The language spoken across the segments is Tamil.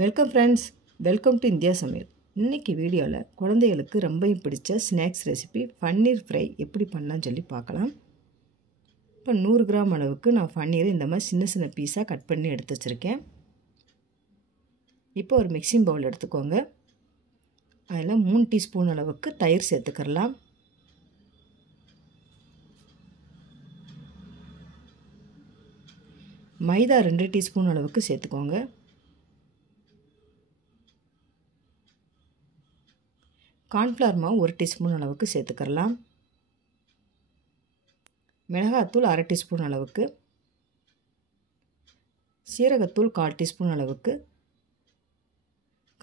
Welcome friends, welcome to India சமையல். இன்றைக்கி வீடியோவில் குழந்தைகளுக்கு ரொம்பவும் பிடிச்ச ஸ்நாக்ஸ் ரெசிபி பன்னீர் ஃப்ரை எப்படி பண்ணலான்னு சொல்லி பார்க்கலாம். இப்போ 100 கிராம் அளவுக்கு நான் பன்னீரை இந்த மாதிரி சின்ன சின்ன பீஸாக கட் பண்ணி எடுத்து வச்சுருக்கேன். இப்போ ஒரு மிக்சிங் பவுல் எடுத்துக்கோங்க. அதில் 3 டீஸ்பூன் அளவுக்கு தயிர் சேர்த்துக்கலாம். மைதா 2 டீஸ்பூன் அளவுக்கு சேர்த்துக்கோங்க. கார்ன்ஃப்ளவர் மாவு 1 டீஸ்பூன் அளவுக்கு சேர்த்துக்கலாம். மிளகாத்தூள் 1/2 டீஸ்பூன் அளவுக்கு, சீரகத்தூள் 1/4 டீஸ்பூன் அளவுக்கு,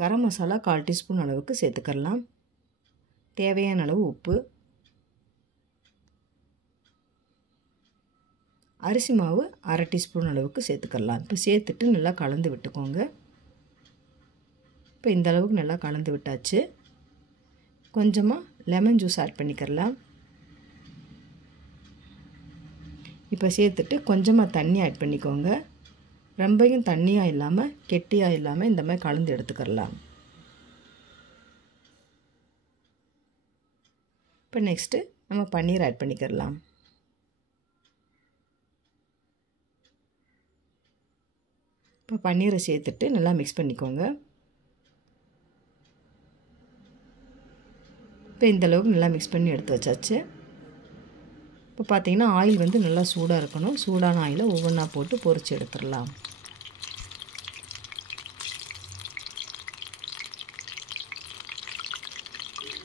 கரம் மசாலா 1/4 டீஸ்பூன் அளவுக்கு சேர்த்துக்கலாம். தேவையான அளவு உப்பு, அரிசி மாவு 1/2 டீஸ்பூன் அளவுக்கு சேர்த்துக்கலாம். இப்போ சேர்த்துட்டு நல்லா கலந்து விட்டுக்கோங்க. இப்போ இந்த அளவுக்கு நல்லா கலந்து விட்டாச்சு. கொஞ்சமாக லெமன் ஜூஸ் ஆட் பண்ணிக்கலாம். இப்போ சேர்த்துட்டு கொஞ்சமாக தண்ணி ஆட் பண்ணிக்கோங்க. ரொம்பவும் தண்ணியாக இல்லாமல் கெட்டியாக இல்லாமல் இந்த மாதிரி கலந்து எடுத்துக்கலாம். இப்போ நெக்ஸ்ட்டு நம்ம பன்னீர் ஆட் பண்ணிக்கலாம். இப்போ பன்னீரை சேர்த்துட்டு நல்லா மிக்ஸ் பண்ணிக்கோங்க. இப்போ இந்தளவுக்கு நல்லா மிக்ஸ் பண்ணி எடுத்து வச்சாச்சு. இப்போ பார்த்திங்கன்னா ஆயில் வந்து நல்லா சூடாக இருக்கணும். சூடான ஆயிலை ஒவ்வொன்றா போட்டு பொரித்து எடுத்துடலாம்.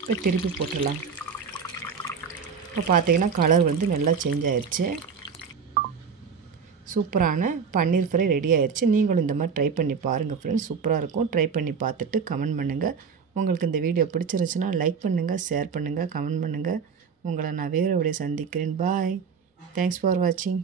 இப்போ திருப்பி போட்டுடலாம். இப்போ பார்த்திங்கன்னா கலர் வந்து நல்லா சேஞ்ச் ஆயிடுச்சு. சூப்பரான பன்னீர் ஃப்ரை ரெடி ஆயிடுச்சு. நீங்களும் இந்த மாதிரி ட்ரை பண்ணி பாருங்கள் ஃப்ரெண்ட்ஸ். சூப்பராக இருக்கும். ட்ரை பண்ணி பார்த்துட்டு கமெண்ட் பண்ணுங்கள். உங்களுக்கு இந்த வீடியோ பிடிச்சிருந்துச்சுன்னா லைக் பண்ணுங்கள், ஷேர் பண்ணுங்கள், கமெண்ட் பண்ணுங்கள். உங்களை நான் வேறு வீடியோ சந்திக்கிறேன். பாய். தேங்க்ஸ் ஃபார் வாட்சிங்.